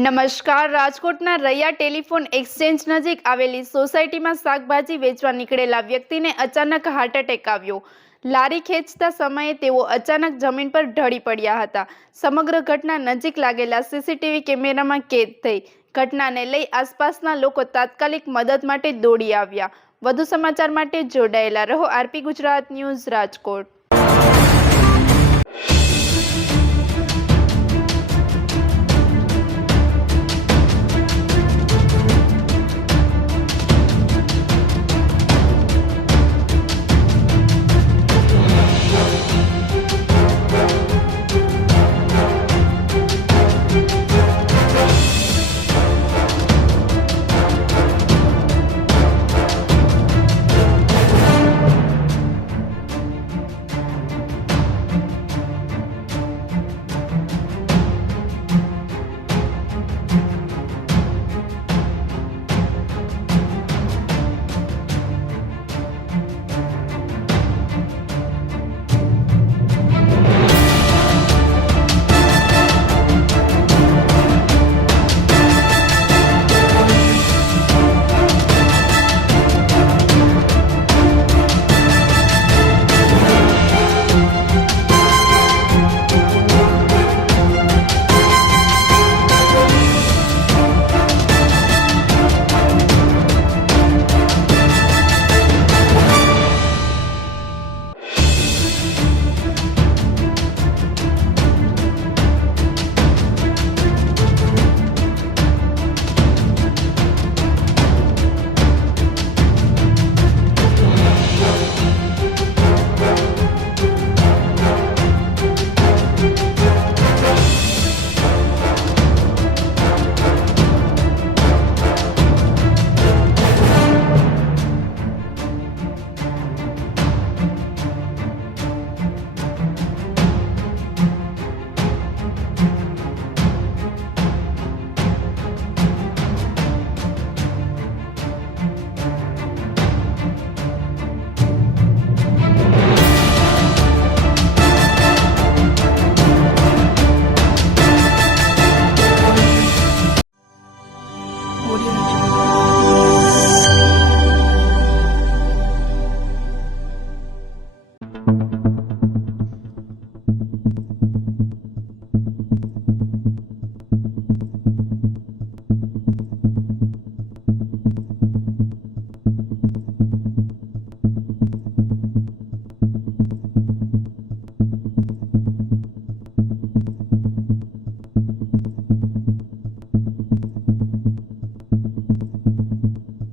નમસ્કાર. રાજકોટના Raiya telephone exchange નજીક આવેલી સોસાયટીમાં શાકભાજી વેચવા નીકળેલા વ્યક્તિને અચાનક હાર્ટ એટેક આવ્યો. લારી ખેંચતા સમયે તેઓ અચાનક જમીન પર ઢળી પડ્યા હતા. સમગ્ર ઘટના નજીક લાગેલા સીસીટીવી કેમેરામાં કેદ થઈ. ઘટનાને લઈ આસપાસના લોકો તાત્કાલિક મદદ માટે દોડી આવ્યા. વધુ સમાચાર માટે જોડાયેલા રહો આરપી ગુજરાત ન્યૂઝ રાજકોટ.